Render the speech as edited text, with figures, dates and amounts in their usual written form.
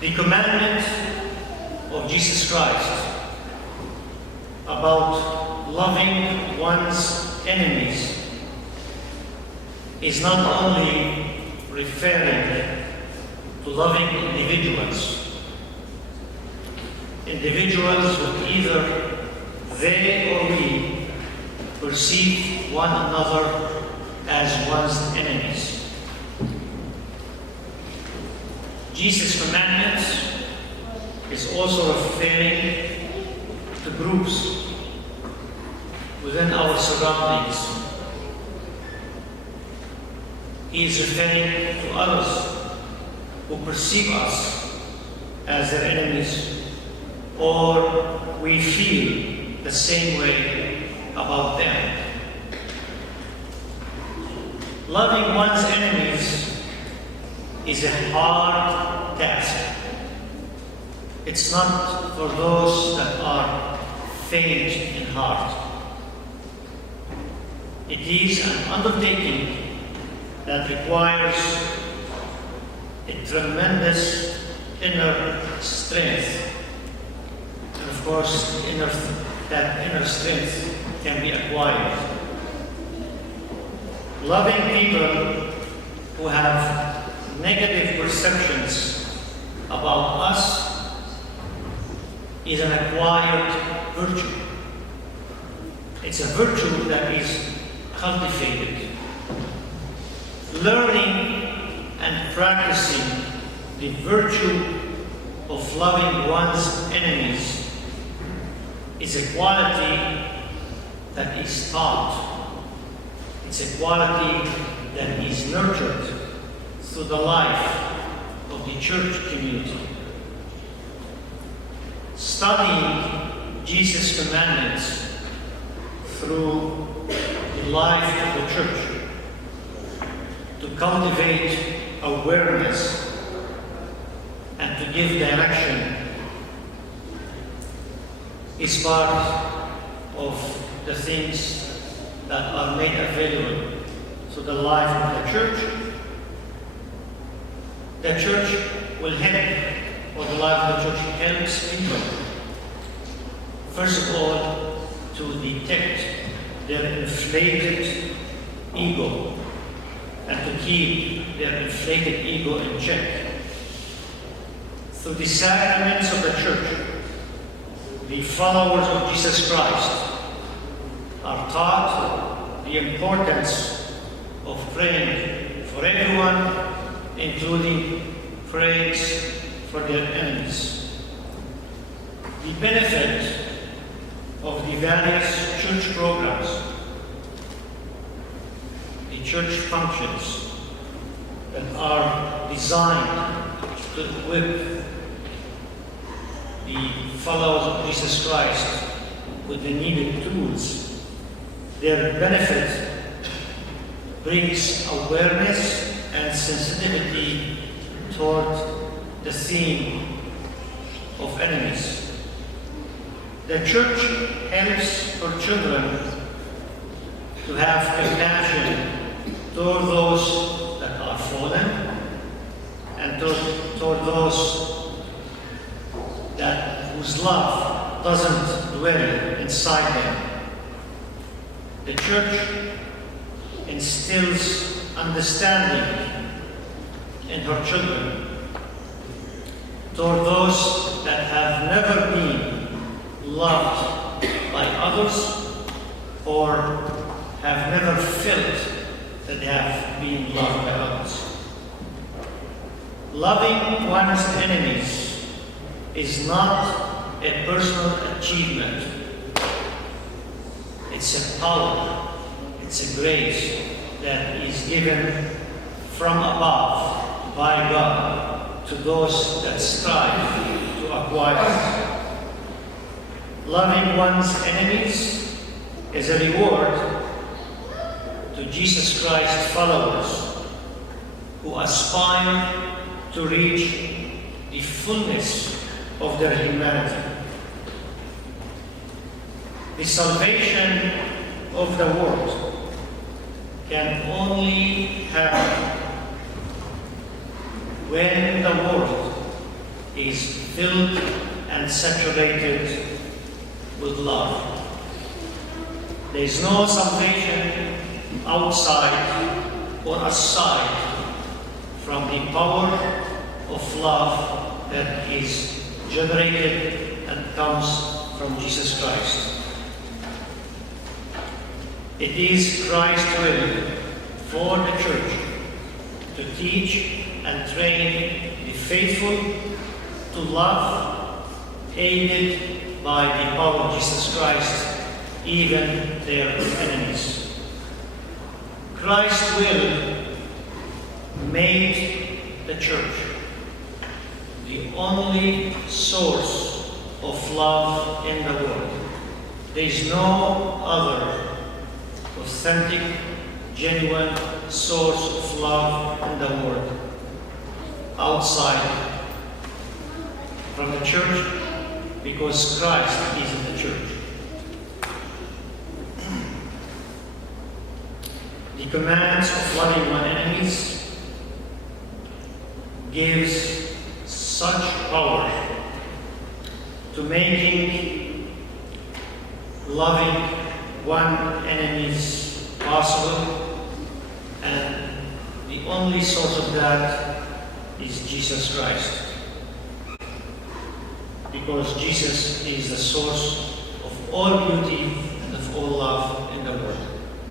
The commandment of Jesus Christ about loving one's enemies is not only referring to loving individuals who either they or we perceive one another as one's enemies. Jesus' commandment is also referring to groups within our surroundings. He is referring to others who perceive us as their enemies, or we feel the same way about them. Loving one's enemies is a hard task. It's not for those that are faint in heart. It is an undertaking that requires a tremendous inner strength. And of course, that inner strength can be acquired. Loving people who have negative perceptions about us is an acquired virtue. It's a virtue that is cultivated. Learning and practicing the virtue of loving one's enemies is a quality that is taught. It's a quality that is nurtured through the life of the church community. Studying Jesus' commandments through the life of the church to cultivate awareness and to give direction is part of the things that are made available to the life of the church. The church will help, or the life of the church helps people, first of all, to detect their inflated ego and to keep their inflated ego in check. Through the sacraments of the church, the followers of Jesus Christ are taught the importance of praying for everyone, including prayers for their enemies. The benefit of the various church programs, the church functions that are designed to equip the followers of Jesus Christ with the needed tools. Their benefit brings awareness and sensitivity toward the theme of enemies. The church helps her children to have compassion toward those that are fallen and toward those whose love doesn't dwell inside them. The church instills understanding in her children toward those that have never been loved by others or have never felt that they have been loved by others. Loving one's enemies is not a personal achievement. It's a power, it's a grace that is given from above by God to those that strive to acquire it. Loving one's enemies is a reward to Jesus Christ's followers who aspire to reach the fullness of their humanity. The salvation of the world can only happen when the world is filled and saturated with love. There is no salvation outside or aside from the power of love that is generated and comes from Jesus Christ. It is Christ's will for the church to teach and train the faithful to love, aided by the power of Jesus Christ, even their enemies. Christ's will made the church the only source of love in the world. There is no other authentic, genuine source of love in the world outside from the church, because Christ is in the church. The commands of loving my enemies gives such power to making loving one enemies possible, and the only source of that is Jesus Christ, because Jesus is the source of all beauty and of all love in the world.